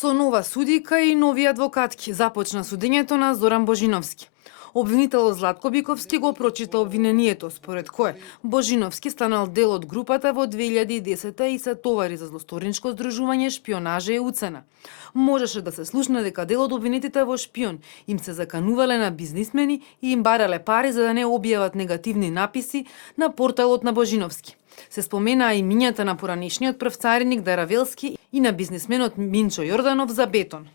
Со нова судика и нови адвокатки започна судењето на Зоран Божиновски. Обвинителот Златко Биковски го прочита обвинението, според кое Божиновски станал дел од групата во 2010 и се товари за злосторничко здружување, шпионажа и уцена. Можеше да се слушне дека дел од обвинетите во шпион им се заканувале на бизнисмени и им барале пари за да не објават негативни написи на порталот на Божиновски. Се споменаа имињата на поранешниот прв цариник Даравелски и на бизнисменот Минчо Јорданов за бетон.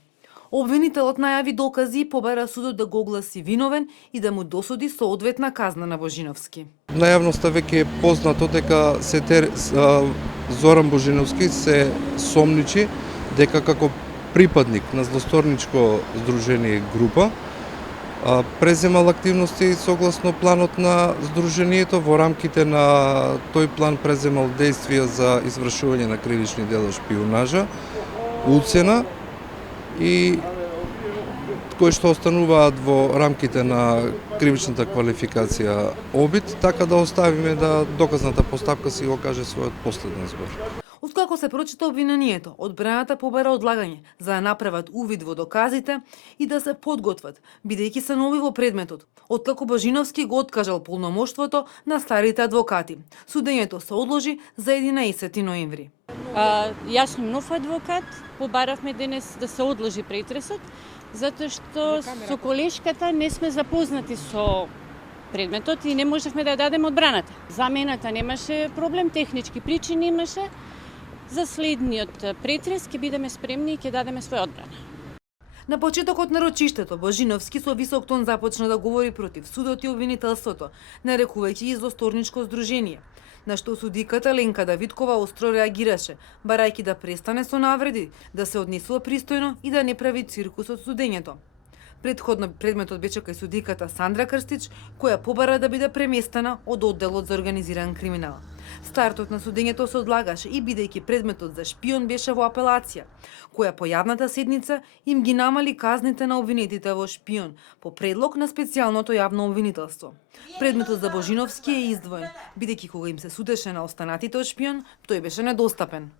Обвинителот најави докази и побара судот да го огласи виновен и да му досуди соодветна казна на Божиновски. На јавноста веќе е познато дека Зоран Божиновски се сомничи дека како припадник на злосторничко здружение група преземал активности согласно планот на здружението. Во рамките на тој план преземал действија за извршување на кривични дела шпионажа, уцена и кои што остануваат во рамките на кривичната квалификација обид, така да оставиме да доказната постапка си го каже својот последен збор. Откако се прочита обвинението, одбраната побара одлагање за да направат увид во доказите и да се подготват, бидејќи се нови во предметот. Откако Божиновски го откажал полномоштвото на старите адвокати. Судењето се одложи за 11 ноември. Јас сум нов адвокат, побаравме денес да се одложи претресот, затоа што со колешката не сме запознати со предметот и не можевме да ја дадеме одбраната. Замената немаше проблем, технички причини имаше. За следниот претрес ќе бидеме спремни и ќе дадеме своја одбрана. На почетокот на рочиштето, Божиновски со висок тон започна да говори против судот и обвинителството, нарекувајќи ги злосторничко здружение. На што судиката Ленка Давидкова остро реагираше, барајќи да престане со навреди, да се однесува пристојно и да не прави циркус од судењето. Предходно предметот беше кај судиката Сандра Крстич, која побара да биде преместена од одделот за организиран криминал. Стартот на судењето се одлагаше и бидејќи предметот за шпион беше во апелација, која по јавната седница им ги намали казните на обвинетите во шпион по предлог на специјалното јавно обвинителство. Предметот за Божиновски е издвоен, бидејќи кога им се судеше на останатите од шпион, тој беше недостапен.